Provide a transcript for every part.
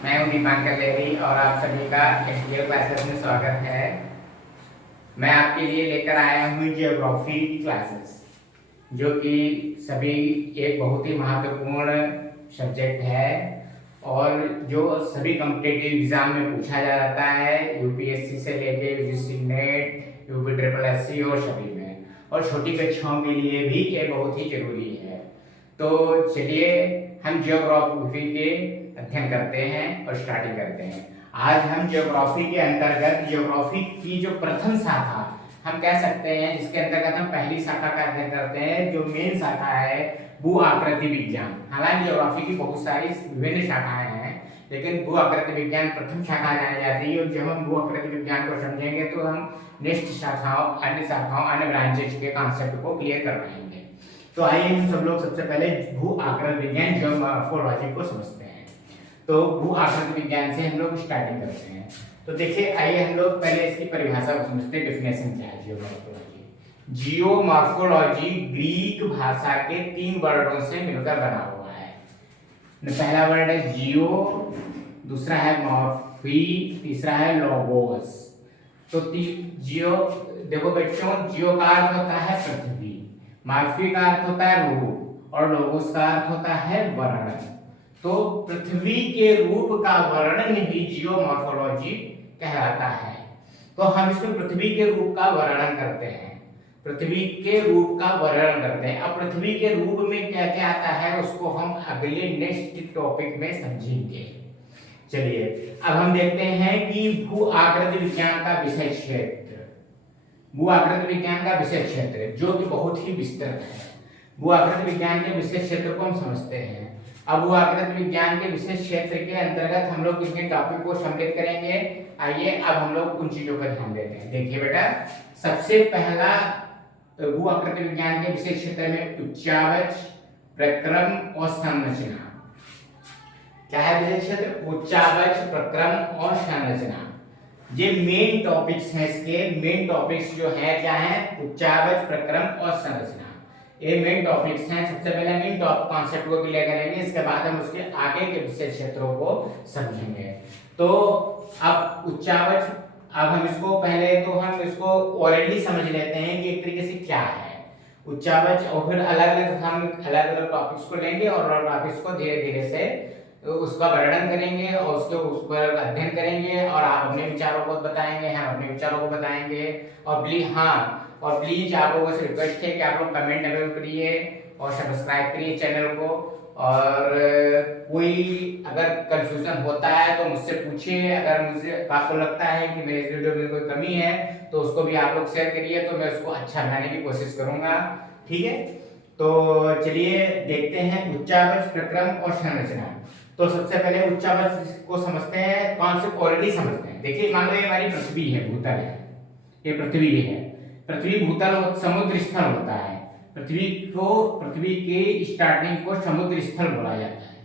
मैं हूं दीपांकर लेवी और आप सभी का एसडीएल क्लासेस में स्वागत है। मैं आपके लिए लेकर आया हूं जियोग्राफी की क्लासेस, जो कि सभी एक बहुत ही महत्वपूर्ण सब्जेक्ट है और जो सभी कॉम्पिटिटिव एग्जाम में पूछा जाता है, यूपीएससी से लेके UGC net, UP triple SC और सभी में, और छोटी कक्षाओं के लिए भी ये बहुत ही जरूरी है। तो चलिए हम ज्योग्राफी के अध्ययन करते हैं और स्टार्टिंग करते हैं। आज हम ज्योग्राफी के अंतर्गत ज्योग्राफी की जो प्रथम शाखा हम कह सकते हैं, जिसके अंतर्गत हम पहली शाखा का अध्ययन करते हैं, जो मेन शाखा है भू आकृति विज्ञान। हालांकि ज्योग्राफी की बहुत सारी विभिन्न शाखाएं हैं, लेकिन भू आकृति विज्ञान प्रथम शाखा जानी जाती है। और जब हम भू आकृति विज्ञान को समझेंगे तो हम नेक्स्ट शाखाओं अन्य ब्रांचेस के कॉन्सेप्ट को क्लियर कर पाएंगे। तो आइए हम सब लोग सबसे पहले भू आकृति विज्ञान जियोमॉर्फोलॉजी को समझते हैं। तो भू आकृति विज्ञान से हम लोग स्टार्टिंग करते हैं। तो देखिए, आइए हम लोग पहले इसकी परिभाषा को समझते हैं। डेफिनेशन क्या है जियोमॉर्फोलॉजी? जियोमॉर्फोलॉजी ग्रीक भाषा के 3 वर्डों से मिलकर बना हुआ है। पहला वर्ड है जियो, दूसरा है मॉर्फी, तीसरा है लोगोस। तो जियो, देखो बच्चों, जियो का अर्थ होता है पृथ्वी, मॉर्फी का अर्थ होता है रूप और लोगोस का अर्थ होता है वर्णन। तो पृथ्वी के रूप का वर्णन ही जियोमॉर्फोलॉजी कहलाता है। तो हम इसमें पृथ्वी के रूप का वर्णन करते हैं, पृथ्वी के रूप का वर्णन करते हैं। अब पृथ्वी के रूप में क्या क्या आता है उसको हम अगले नेक्स्ट टॉपिक में समझेंगे। चलिए अब हम देखते हैं कि भू आकृति विज्ञान का विषय क्षेत्र, भू आकृति विज्ञान का विषय क्षेत्र जो कि बहुत ही विस्तृत है। भू आकृति विज्ञान के विषय क्षेत्र को हम समझते हैं। अब भू आकृति विज्ञान के विशेष क्षेत्र के अंतर्गत हम लोग कितने टॉपिक को सम्मिलित करेंगे। आइए अब हम लोग उन चीजों पर ध्यान देते हैं। देखिए बेटा, सबसे पहला भू आकृति विज्ञान के विशेष क्षेत्र में उच्चावच, प्रक्रम और संरचना। क्या है विशेष क्षेत्र? उच्चावच, प्रक्रम और संरचना। ये मेन टॉपिक्स हैं। इसके मेन टॉपिक्स जो है क्या है? उच्चावच, प्रक्रम और संरचना। ये मेन टॉपिक्स हैं। सबसे पहले मेन टॉप कॉन्सेप्ट को क्लियर करेंगे, इसके बाद हम उसके आगे के विशेष क्षेत्रों को समझेंगे। तो अब उच्चावच, अब हम इसको पहले तो हम इसको ओरली समझ लेते हैं कि एक तरीके से क्या है उच्चावच, और फिर अलग अलग टॉपिक्स को लेंगे और टॉपिक्स को धीरे धीरे से उसका वर्णन करेंगे और उस पर अध्ययन करेंगे और आप अपने विचारों को बताएंगे, हम अपने विचारों को बताएंगे। और प्लीज आप लोगों से रिक्वेस्ट है कि आप लोग कमेंट जरूर करिए और सब्सक्राइब करिए चैनल को। और कोई अगर कंफ्यूजन होता है तो मुझसे पूछिए। अगर मुझे आपको लगता है कि मेरे इस वीडियो में कोई कमी है तो उसको भी आप लोग शेयर करिए, तो मैं उसको अच्छा बनाने की कोशिश करूंगा। ठीक है, तो चलिए देखते हैं उच्चावच, प्रक्रम और संरचना। तो सबसे पहले उच्चावच को समझते हैं, कॉन्सेप्ट ऑलरेडी समझते हैं। देखिए, मान लो ये हमारी पृथ्वी है, भूतल है, ये पृथ्वी है। पृथ्वी भूतल समुद्र स्थल होता है। पृथ्वी के स्टार्टिंग को समुद्र स्थल बोला जाता है।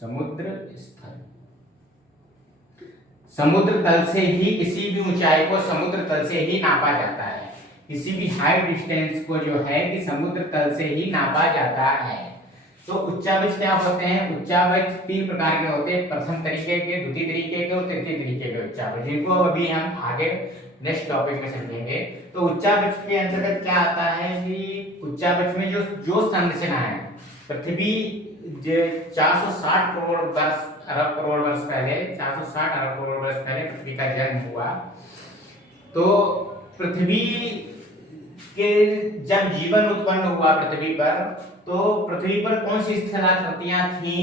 समुद्र स्थल, समुद्र तल से ही किसी भी ऊंचाई को समुद्र तल से ही नापा जाता है। किसी भी हाई डिस्टेंस को जो है कि समुद्र तल से ही नापा जाता है। तो उच्चावच क्या होते हैं? उच्चावच 3 प्रकार के होते हैं, प्रथम तरीके के, द्वितीय तरीके के और तृतीय तरीके के उच्चावच, जिनको अभी हम आगे नेक्स्ट टॉपिक में समझेंगे। तो उच्चावच के अंतर्गत क्या आता है कि उच्चावच में जो संरचना है, पृथ्वी 460 करोड़ वर्ष, अरब करोड़ वर्ष पहले, 460 अरब करोड़ वर्ष पहले पृथ्वी का जन्म हुआ। तो पृथ्वी के जब जीवन उत्पन्न हुआ पृथ्वी पर, तो पृथ्वी पर कौन सी स्थलाकृतियां थी?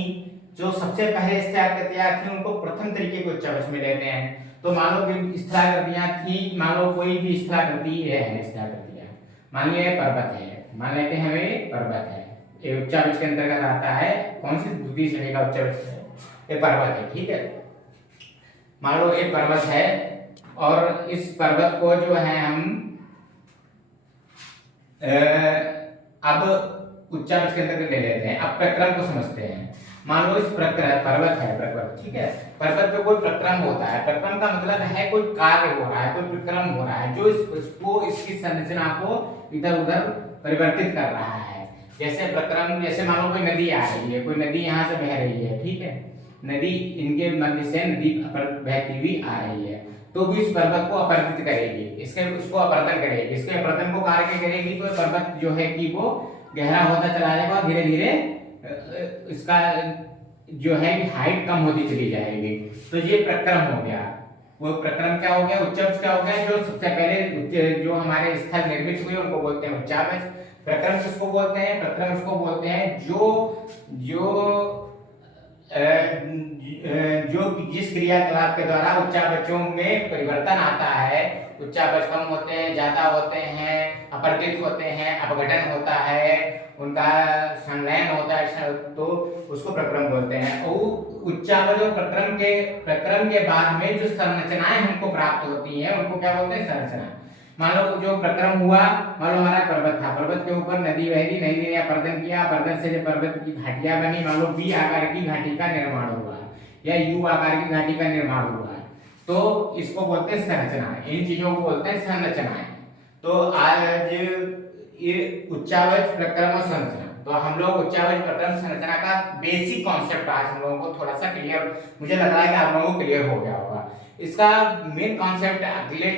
जो सबसे पहले स्थलाकृतियां थी उनको प्रथम तरीके के उच्चावच में लेते हैं। तो मान लो कि स्थलाकृतियां थी, मान लो कोई भी स्थलाकृति है, स्थलाकृतियां मान लीजिए पर्वत है, मान लेते हैं हमें पर्वत है, ये उच्चावच के अंतर्गत आता है। कौन सी? द्वितीय श्रेणी का उच्चावच है, ये पर्वत है। ठीक है, मान लो ये पर्वत है और इस पर्वत को जो है हम अब उच्चावच के अंतर्गत ले लेते हैं। अब प्रक्रम को समझते हैं। मान लो इस पर्वत है, पर्वत, ठीक है, पर्वत पे कोई प्रक्रम होता है। प्रक्रम का मतलब है कोई कार्य हो रहा है, कोई प्रक्रम हो रहा है जो इसको, इसकी संरचना को इधर उधर परिवर्तित कर रहा है। जैसे प्रक्रम, जैसे मान लो कोई नदी आ रही है, कोई नदी यहाँ से बह रही है, ठीक है, नदी इनके मध्य से नदी बहती हुई आ रही है, तो भी इस पर्वत को अपरदित करेगी, इसके उसको अपरदन करेगी, इसके अपरदन को कार्य करेगी, तो पर्वत जो है कि वो गहरा होता चला जाएगा और धीरे धीरे इसका जो है हाइट कम होती चली जाएगी। तो ये प्रक्रम हो गया। वो प्रक्रम क्या हो गया, उच्चावच क्या हो गया, जो सबसे पहले जो हमारे स्थल निर्मित हुए उनको बोलते हैं उच्चावच। प्रक्रम किसको बोलते हैं, प्रक्रम उसको बोलते हैं जो जो जो जिस क्रियाकलाप के द्वारा उच्चावचों में परिवर्तन आता है, उच्चावच कम होते हैं, ज्यादा होते हैं, अपरदित होते हैं, अपघटन होता है, उनका संलयन होता है, तो उसको प्रक्रम बोलते हैं। और उच्चावच और प्रक्रम के बाद में जो संरचनाएं हमको प्राप्त होती हैं उनको क्या बोलते हैं, संरचना। मान लो जो प्रक्रम हुआ, मान लो हमारा पर्वत था, पर्वत के ऊपर नदी बह रही, नदी ने अपरदन किया, अपरदन से जब पर्वत की घाटियां बनी, मान लो बी आकार की घाटी का निर्माण हुआ या यू आकार की घाटी का निर्माण हुआ, तो इसको बोलते हैं संरचना। इन चीजों को बोलते हैं संरचनाएं। तो आज ये उच्चावच, प्रक्रम और संरचना, तो हम लोग उच्चावच, प्रक्रम, संरचना का बेसिक कॉन्सेप्ट आज हम लोगों को थोड़ा सा क्लियर, मुझे लग रहा है कि आप लोगों को क्लियर हो गया होगा। इसका मेन कॉन्सेप्ट अगले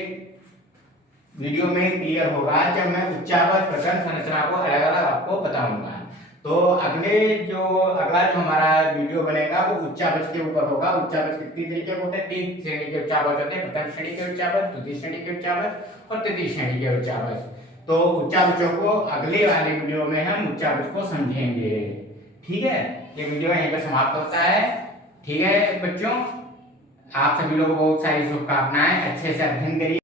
वीडियो में क्लियर होगा जब मैं उच्चावच, प्रक्रम, संरचना को अलग अलग आपको बताऊंगा। तो अगला जो हमारा वीडियो बनेगा वो उच्चावच के ऊपर होगा। उच्चावच कितनी तरीके के होते हैं, 3 श्रेणी के उच्चावच होते हैं, प्रथम श्रेणी के उच्चावच, द्वितीय श्रेणी के उच्चावच और तृतीय श्रेणी के उच्चावच। तो उच्चावचों को अगले वाले वीडियो में हम उच्चावच को समझेंगे। ठीक है, ये वीडियो यहीं पर समाप्त होता है। ठीक है बच्चों, आप सभी लोगों को बहुत सारी शुभकामनाएं, अच्छे से अध्ययन करिए।